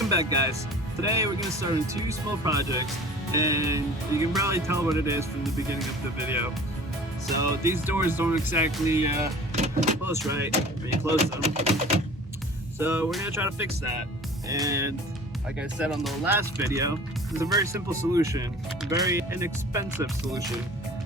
Welcome back, guys. Today we're going to start on two small projects, and you can probably tell what it is from the beginning of the video. So these doors don't exactly close right when you close them. So we're going to try to fix that. And like I said on the last video, it's a very simple solution, a very inexpensive solution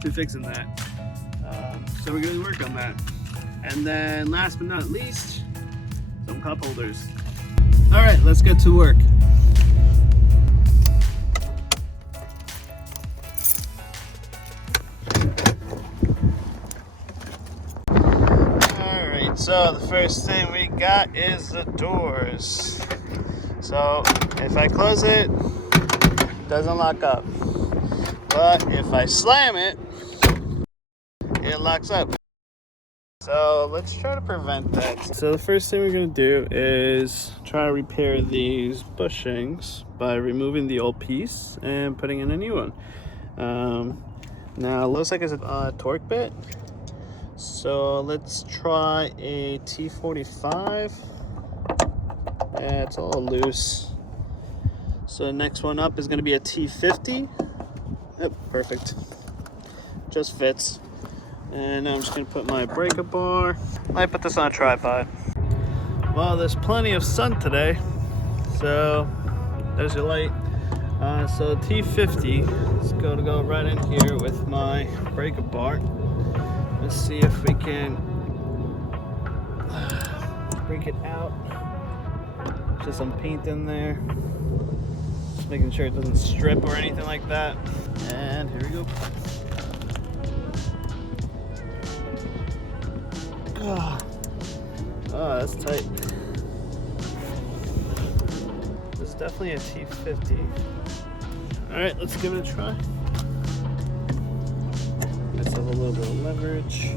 to fixing that. So we're going to work on that. And then last but not least, some cup holders. All right, let's get to work. All right, so the first thing we got is the doors. So if I close it, it doesn't lock up. But if I slam it, it locks up. So let's try to prevent that. So the first thing we're going to do is try to repair these bushings by removing the old piece and putting in a new one. Now it looks like it's a torque bit. So let's try a T45. Yeah, it's a little loose. So the next one up is going to be a T50. Yep, perfect. Just fits. And I'm just going to put my breaker bar. I put this on a tripod. Well, there's plenty of sun today, so there's your light. So T50 is going to go right in here with my breaker bar. Let's see if we can break it out. Just some paint in there. Just making sure it doesn't strip or anything like that. And here we go. Oh, that's tight. This is definitely a T50. Alright, let's give it a try. Let's have a little bit of leverage.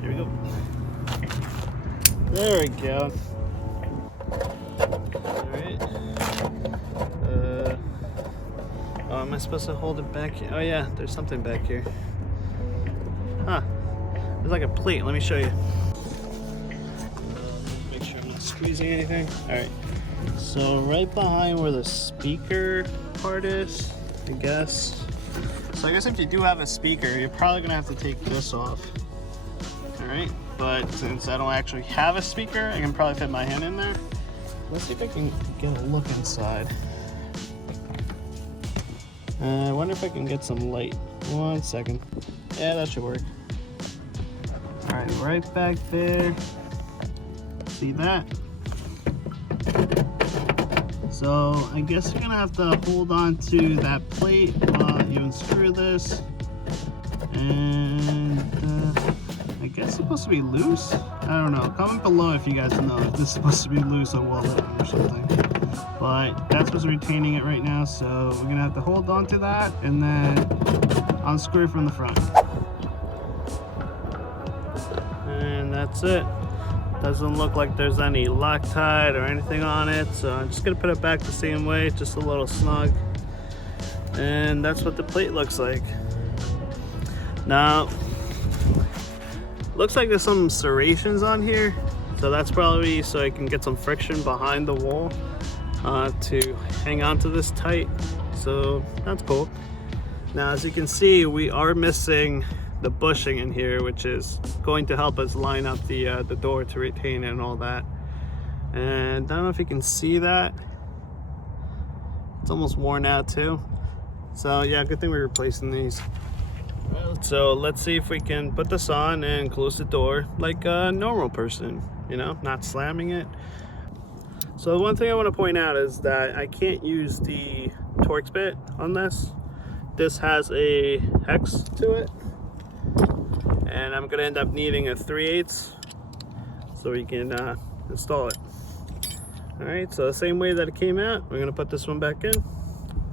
Here we go. There we go. Alright. Oh, am I supposed to hold it back here? Oh yeah, there's something back here. Huh. There's like a plate. Let me show you. Make sure I'm not squeezing anything. Alright. So right behind where the speaker part is, I guess. So I guess if you do have a speaker, you're probably going to have to take this off. Alright. But since I don't actually have a speaker, I can probably fit my hand in there. Let's see if I can get a look inside. I wonder if I can get some light. 1 second. Yeah, that should work. Alright, right back there. See that? So I guess you're gonna have to hold on to that plate while you unscrew this. And I guess it's supposed to be loose. I don't know. Comment below if you guys know if this is supposed to be loose or well done or something. But that's what's retaining it right now. So we're gonna have to hold on to that and then unscrew from the front. And that's it. Doesn't look like there's any Loctite or anything on it, so I'm just gonna put it back the same way, just a little snug. And that's what the plate looks like. Now, looks like there's some serrations on here, so that's probably so I can get some friction behind the wall to hang on to this tight. So that's cool. Now, as you can see, we are missing the bushing in here, which is going to help us line up the door to retain it and all that. And I don't know if you can see that. It's almost worn out too. So yeah, good thing we're replacing these. So let's see if we can put this on and close the door like a normal person, you know, not slamming it. So one thing I want to point out is that I can't use the Torx bit on this. This has a hex to it, and I'm gonna end up needing a 3/8 so we can install it. All right, so the same way that it came out, we're gonna put this one back in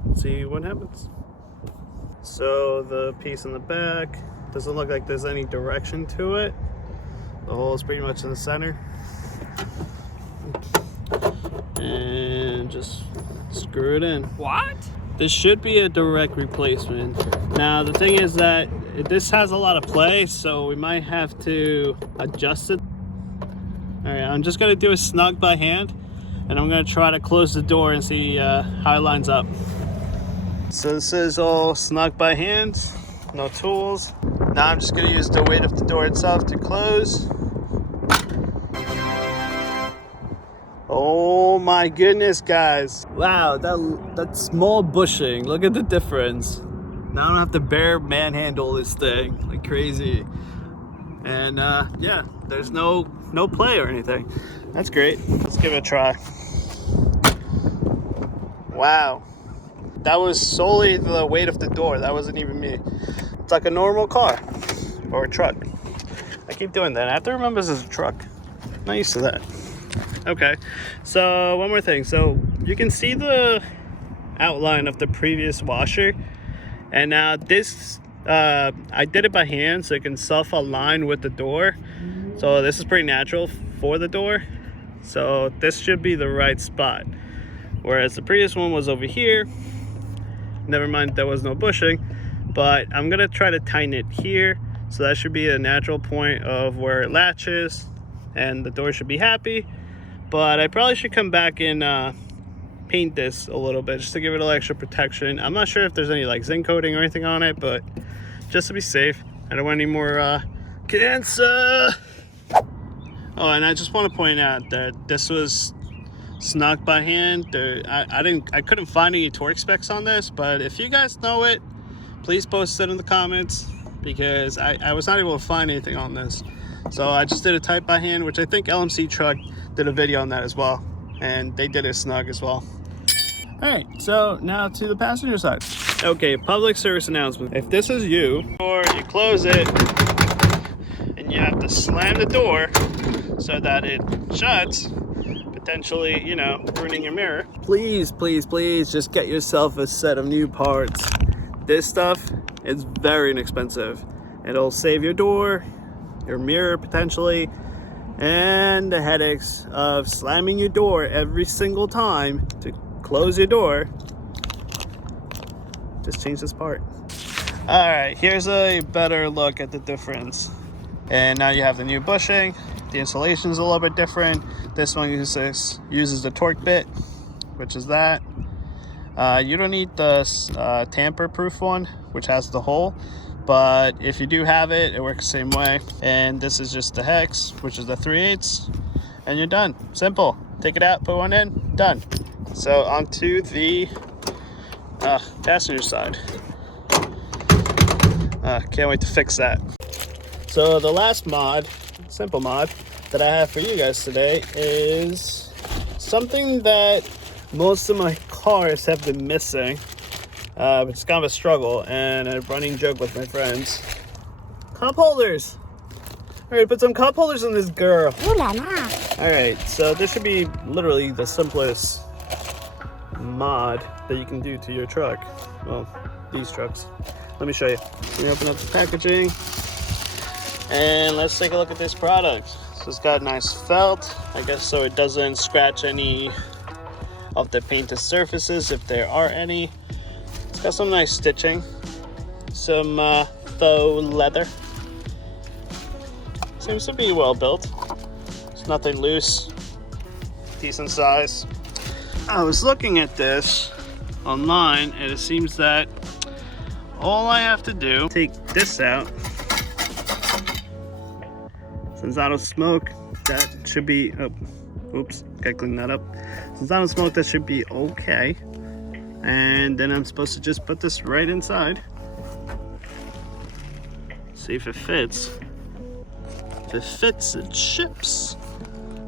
and see what happens. So the piece in the back doesn't look like there's any direction to it. The hole is pretty much in the center. And just screw it in. What? This should be a direct replacement. Now the thing is that this has a lot of play, so we might have to adjust it. All right, I'm just gonna do a snug by hand, and I'm gonna try to close the door and see how it lines up. So this is all snug by hand, no tools. Now I'm just gonna use the weight of the door itself to close. Oh my goodness, guys. Wow, that small bushing, look at the difference. Now I don't have to bare manhandle this thing like crazy. And yeah, there's no play or anything. That's great. Let's give it a try. Wow. That was solely the weight of the door. That wasn't even me. It's like a normal car or a truck. I keep doing that. I have to remember this is a truck. I'm not used to that. Okay, so one more thing. So you can see the outline of the previous washer, and now this I did it by hand so it can self-align with the door. So this is pretty natural for the door, so this should be the right spot, whereas the previous one was over here. Never mind, there was no bushing, but I'm gonna try to tighten it here, so that should be a natural point of where it latches and the door should be happy. But I probably should come back and paint this a little bit just to give it a little extra protection. I'm not sure if there's any like zinc coating or anything on it, but just to be safe, I don't want any more cancer. Oh, and I just want to point out that this was snug by hand. I couldn't find any torque specs on this, but if you guys know it, please post it in the comments, because I was not able to find anything on this. So I just did a tight by hand, which I think LMC Truck did a video on that as well, and they did it snug as well. All right, so now to the passenger side. Okay, public service announcement. If this is you, or you close it and you have to slam the door so that it shuts, potentially, you know, ruining your mirror, please, please, please just get yourself a set of new parts. This stuff is very inexpensive. It'll save your door, your mirror potentially, and the headaches of slamming your door every single time to close your door. Just change this part. All right, here's a better look at the difference. And now you have the new bushing. The insulation is a little bit different. This one uses the torque bit, which is that. You don't need the tamper-proof one, which has the hole. But if you do have it, it works the same way. And this is just the hex, which is the 3/8, and you're done. Simple. Take it out, put one in, done. So onto the passenger side. Can't wait to fix that. So the last mod, simple mod, that I have for you guys today is something that most of my cars have been missing. It's kind of a struggle and a running joke with my friends. Cup holders! Alright, put some cup holders in this girl. Alright, so this should be literally the simplest mod that you can do to your truck. Well, these trucks. Let me show you. Let me open up the packaging and let's take a look at this product. So it's got nice felt, I guess, so it doesn't scratch any of the painted surfaces if there are any. It's got some nice stitching, some faux leather. Seems to be well built. There's nothing loose, decent size. I was looking at this online and it seems that all I have to do, take this out. Since I don't smoke, that should be, oh, oops, gotta clean that up. Since I don't smoke, that should be okay. And then I'm supposed to just put this right inside. See if it fits. If it fits, it ships.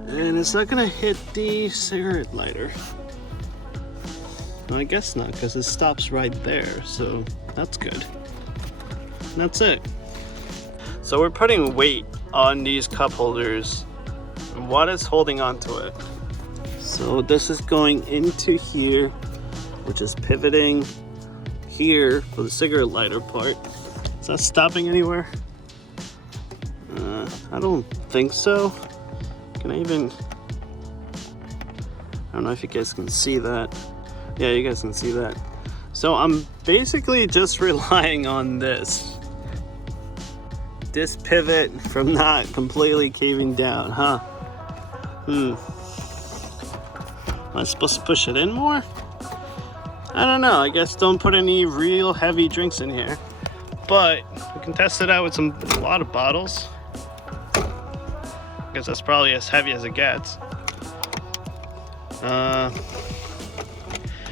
And it's not gonna hit the cigarette lighter. I guess not, because it stops right there, so that's good. And that's it. So we're putting weight on these cup holders. And what is holding onto it? So this is going into here, which is pivoting here for the cigarette lighter part. Is that stopping anywhere? I don't think so. Can I even... I don't know if you guys can see that. Yeah, you guys can see that. So I'm basically just relying on this pivot from not completely caving down, huh? Am I supposed to push it in more? I don't know. I guess don't put any real heavy drinks in here. But we can test it out with a lot of bottles. I guess that's probably as heavy as it gets.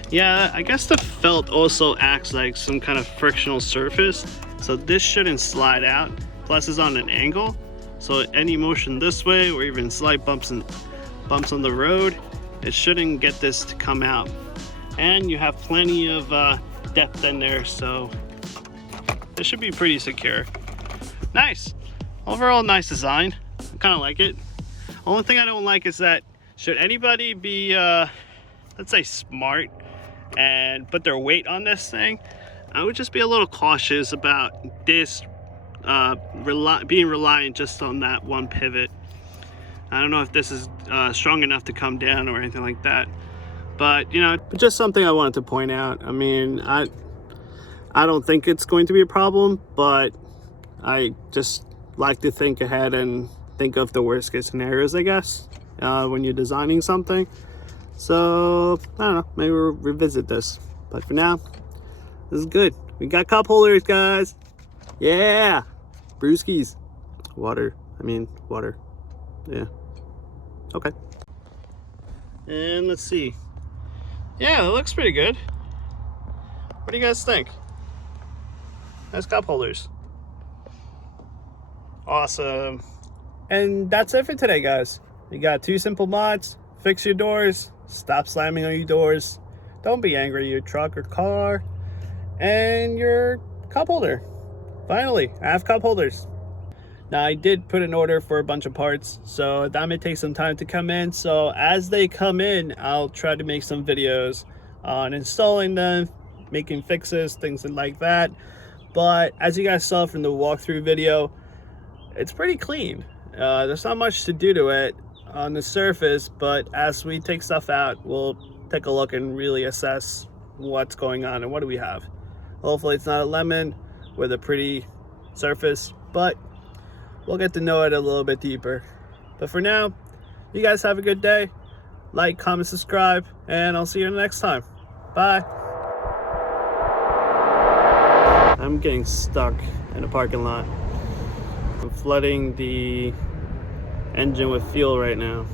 Yeah, I guess the felt also acts like some kind of frictional surface. So this shouldn't slide out. Plus it's on an angle. So any motion this way or even slight bumps on the road, it shouldn't get this to come out. And you have plenty of depth in there, so it should be pretty secure. Nice. Overall nice design. I kind of like it. Only thing I don't like is that should anybody be let's say smart and put their weight on this thing, I would just be a little cautious about this being reliant just on that one pivot. I don't know if this is strong enough to come down or anything like that, but you know, just something I wanted to point out. I mean, I don't think it's going to be a problem, but I just like to think ahead and think of the worst case scenarios, I guess, when you're designing something. So I don't know, maybe we'll revisit this, but for now this is good. We got cup holders, guys. Yeah, brewskis. Water, yeah, okay. And let's see, yeah, it looks pretty good. What do you guys think? Nice cup holders. Awesome. And that's it for today, guys. You got 2 simple mods. Fix your doors, stop slamming on your doors, don't be angry at your truck or car, and your cup holder. Finally, I have cup holders. Now I did put an order for a bunch of parts, so that may take some time to come in. So as they come in, I'll try to make some videos on installing them, making fixes, things like that. But as you guys saw from the walkthrough video, it's pretty clean. There's not much to do to it on the surface, but as we take stuff out, we'll take a look and really assess what's going on and what do we have. Hopefully it's not a lemon with a pretty surface, but we'll get to know it a little bit deeper. But for now, you guys have a good day. Like, comment, subscribe, and I'll see you next time. Bye. I'm getting stuck in a parking lot. I'm flooding the engine with fuel right now,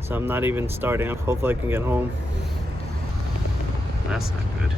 so I'm not even starting. Hopefully I can get home. That's not good.